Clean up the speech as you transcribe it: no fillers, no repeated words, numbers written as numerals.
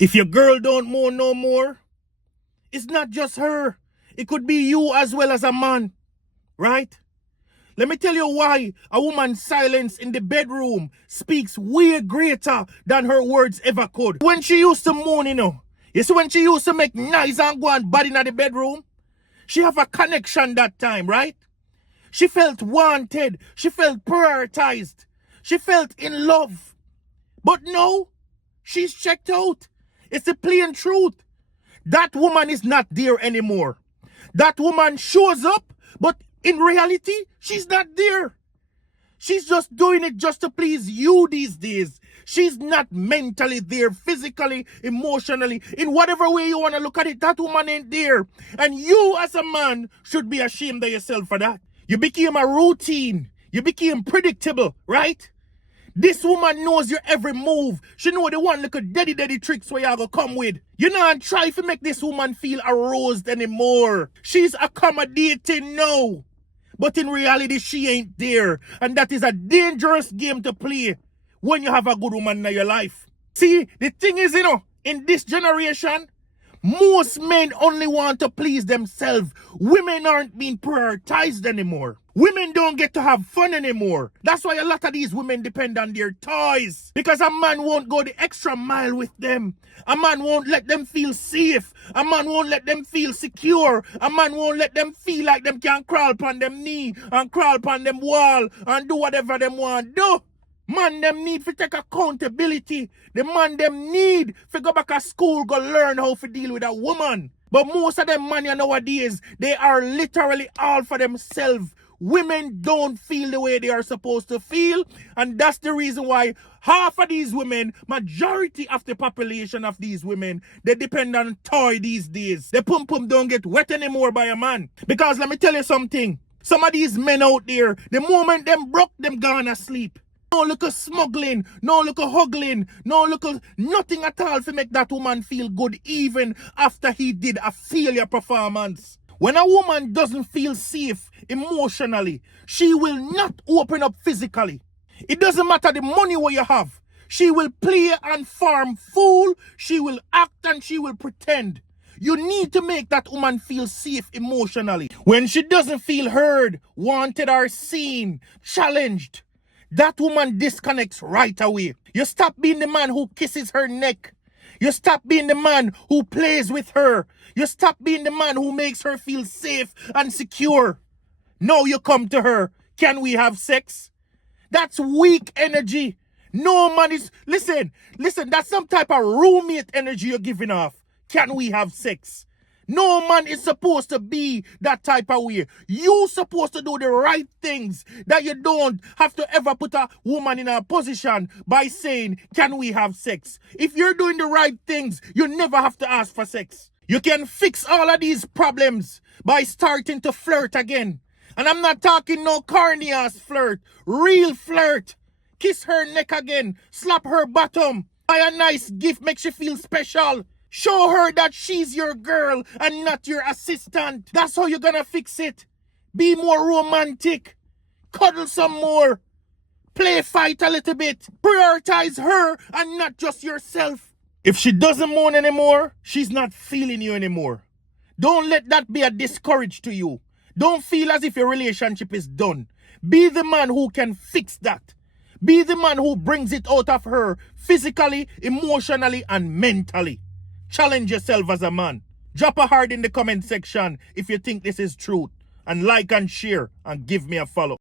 If your girl don't moan no more, it's not just her. It could be you as well as a man, right? Let me tell you why a woman's silence in the bedroom speaks way greater than her words ever could. When she used to moan, you see when she used to make noise and go and bad in the bedroom, she have a connection that time, right? She felt wanted. She felt prioritized. She felt in love. But no, she's checked out. It's the plain truth. That woman is not there anymore. That woman shows up, but in reality, she's not there. She's just doing it just to please you these days. She's not mentally there, physically, emotionally, in whatever way you want to look at it. That woman ain't there. And you as a man should be ashamed of yourself for that. You became a routine. You became predictable, right? This woman knows your every move. She know the one little daddy tricks where you gonna come with. You know, and try to make this woman feel aroused anymore. She's accommodating now. But in reality, she ain't there. And that is a dangerous game to play when you have a good woman in your life. See, the thing is, in this generation, most men only want to please themselves. Women aren't being prioritized anymore. Women don't get to have fun anymore. That's why a lot of these women depend on their toys. Because a man won't go the extra mile with them. A man won't let them feel safe. A man won't let them feel secure. A man won't let them feel like them can crawl upon them knee and crawl upon them wall and do whatever them want do. Man, them need to take accountability. The man them need to go back to school, go learn how to deal with a woman. But most of them man nowadays, they are literally all for themselves. Women don't feel the way they are supposed to feel. And that's the reason why half of these women, majority of the population of these women, they depend on toy these days. The pum-pum don't get wet anymore by a man. Because let me tell you something. Some of these men out there, the moment them broke, them gone asleep. No look of smuggling, no look of huggling, no look of nothing at all to make that woman feel good even after he did a failure performance. When a woman doesn't feel safe emotionally, she will not open up physically. It doesn't matter the money what you have. She will play and farm fool, she will act and she will pretend. You need to make that woman feel safe emotionally. When she doesn't feel heard, wanted or seen, challenged, that woman disconnects right away. You stop being the man who kisses her neck. You stop being the man who plays with her. You stop being the man who makes her feel safe and secure. Now you come to her. Can we have sex? That's weak energy. No man is... Listen, that's some type of roommate energy you're giving off. Can we have sex? No man is supposed to be that type of way. You supposed to do the right things that you don't have to ever put a woman in a position by saying, can we have sex? If you're doing the right things, you never have to ask for sex. You can fix all of these problems by starting to flirt again. And I'm not talking no corny ass flirt. Real flirt. Kiss her neck again. Slap her bottom. Buy a nice gift, makes you feel special. Show her that she's your girl and not your assistant. That's how you're gonna fix it. Be more romantic. Cuddle some more. Play fight a little bit. Prioritize her and not just yourself. If she doesn't moan anymore, she's not feeling you anymore. Don't let that be a discourage to you. Don't feel as if your relationship is done. Be the man who can fix that. Be the man who brings it out of her physically, emotionally, and mentally. Challenge yourself as a man. Drop a heart in the comment section if you think this is truth. And like and share and give me a follow.